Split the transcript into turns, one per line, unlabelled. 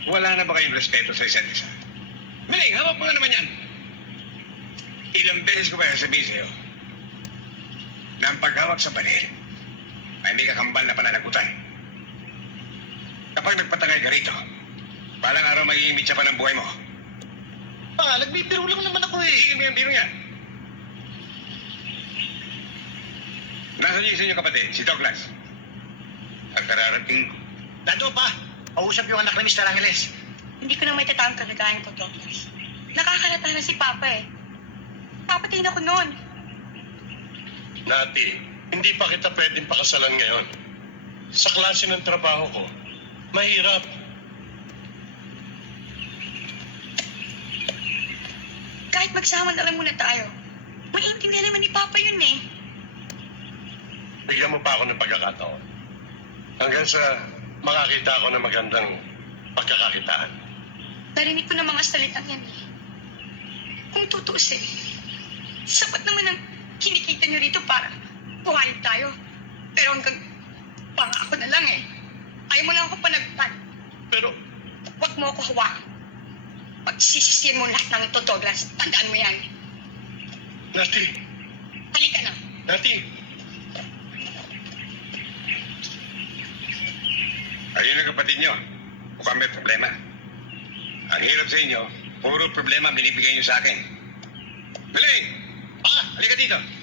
Wala na ba kayong respeto sa isa't isa? Miling, hawak mo nga naman yan. Ilang beses ko ba sabihin sa'yo na ang paghawak sa panel ay may kakambal na pananagutan. Kapag nagpatangay ka rito, balang araw mag-iimit siya pa ng buhay mo.
Pa, nagbibiro lang naman ako eh.
Sige mo yung biro yan. Nasa niyo sa inyo kapatid, si Douglas. Ang kararating ko.
Dado pa, pausap yung anak ni Mr. Angeles.
Hindi ko na may tataang kalagayan ko, Douglas. Nakakalata na si Papa eh. Papatayin ako noon.
Nati, hindi pa kita pwedeng pakasalan ngayon. Sa klase ng trabaho ko, mahirap.
Kahit magsama na lang muna tayo. Maiintindihan naman ni Papa yun eh.
Bigyan mo pa ako ng pagkakataon. Hanggang sa makakita ako ng magandang pagkakakitaan.
Narinig ko ng mga salitang yan eh. Kung tutuusin, sapat naman ang kinikita niyo rito para buhayin tayo. Pero hanggang pangako na lang eh. Ayaw mo lang ako panagpan.
Pero,
Huwag mo ako hawakan. Pagsisisiyan mo lahat ng ito, Douglas. Tandaan mo yan.
Nati,
Halika na.
Nati,
Ayun ang kapatid niyo. Mukhang may problema. Ang hirap sa inyo, puro problema binibigay niyo sa akin. Miling! Halika dito.